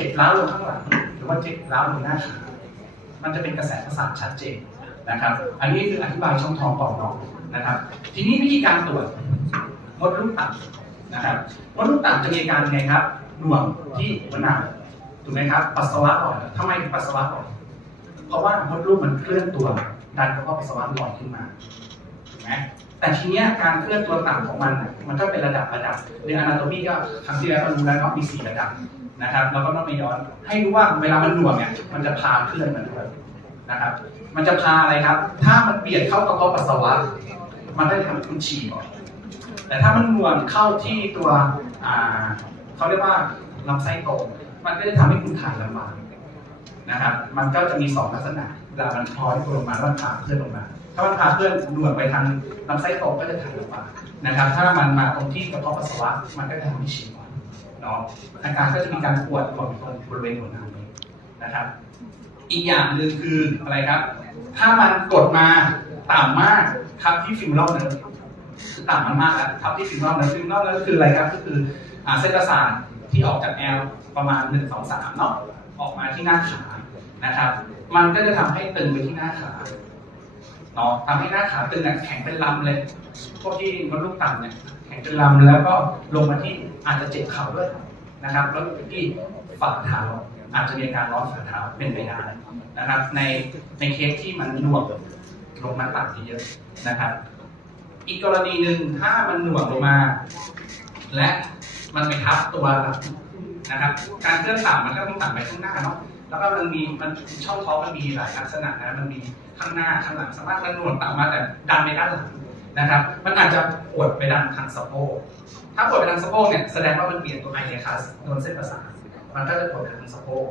จ็บร้าวลงข้างหลังหรือว่าเจ็บร้าวลงหน้าขามันจะเป็นกระแสประสาทชัดเจนนะครับ อันนี้คืออธิบายช่องท้องก่อนเนาะนะครับ ทีนี้วิธีการตรวจมดลูกต่ำนะครับมดลูกต่ำจะมีอาการยังไงครับหน่วงที่หัวหน้าถูกไหมครับปัสสาวะออกทำไมถึงปัสสาวะออกเพราะว่ามดลูกมันเคลื่อนตัว ดันกระเพาะปัสสาวะลอยขึ้นมาถูกไหมแต่ทีเนี้ยการเคลื่อนตัวต่ำของมันมันก็เป็นระดับระดับเรียนอนาโตมีก็ครั้งที่แล้วเรารู้แล้วเนาะมีสี่ระดับ นะครับเราก็ต้องไปย้อนให้รู้ว่าเวลามันหน่วงเนี่ยมันจะพาเคลื่อนมันด้วยนะครับ มันจะพาอะไรครับ ถ้ามันเบียดเข้ากระเพาะปัสสาวะ มันได้ทำให้คุณฉี่ก่อนแต่ถ้ามันหน่วงเข้าที่ตัวเขาเรียกว่าลำไส้โตมันก็จะทำให้คุณถ่ายลำบากนะครับ มันก็จะมีสองลักษณะเวลามันคล้อยตัวลงมาแล้วมันพาเพื่อนลงมาถ้ามันพาเพื่อนหน่วงไปทางลำไส้โตก็จะถ่ายลำบากนะครับ ถ้ามันมาตรงที่กระเพาะปัสสาวะมันก็จะทำให้ฉี่ก่อน เนาะอาการก็จะมีการปวดก่อนตรงบริเวณหัวหน้านี้นะครับ อีกอย่างหนึ่งคืออะไรครับ ถ้ามันกดมาต่ำมากทับที่ฟิวรอลเนิร์คือต่ำมันมากแล้วทับที่ฟิวรอลเนิร์ฟิวรอลเนิร์คืออะไรครับก็คือเส้นประสาทที่ออกจากแอลประมาณ1 2 3เนาะออกมาที่หน้าขานะครับ มันก็จะทำให้ตึงไปที่หน้าขาเนาะทำให้หน้าขาตึงแข็งเป็นลำเลยพวกที่มดลูกต่ำเนี่ย แข็งเป็นลำแล้วก็ลงมาที่อาจจะเจ็บเข่าด้วยนะครับ แล้วที่ฝ่าเท้าอาจจะมีอาการร้อนฝ่าเท้าเป็นไปได้นะครับ ในในเคสที่มันหน่วงลงมาต่ำเยอะนะครับ อีกกรณีหนึ่งถ้ามันหน่วงลงมา และมันไปทับตัวนะครับการเคลื่อนต่ำมันก็ต้องต่ำไปข้างหน้าเนาะแล้วก็มันมีมันช่องท้องมันมีหลายลักษณะนะมันมีข้างหน้าข้างหลังสามารถมันหน่วงต่ำมาแต่ดันไปด้านหลัง นะครับ มันอาจจะปวดไปดังทางสะโพก ถ้าปวดไปทางสะโพกเนี่ยแสดงว่ามันเปลี่ยนตัวไอเดียคัสโดนเส้นประสาท มันก็จะปวดไปทางสะโพก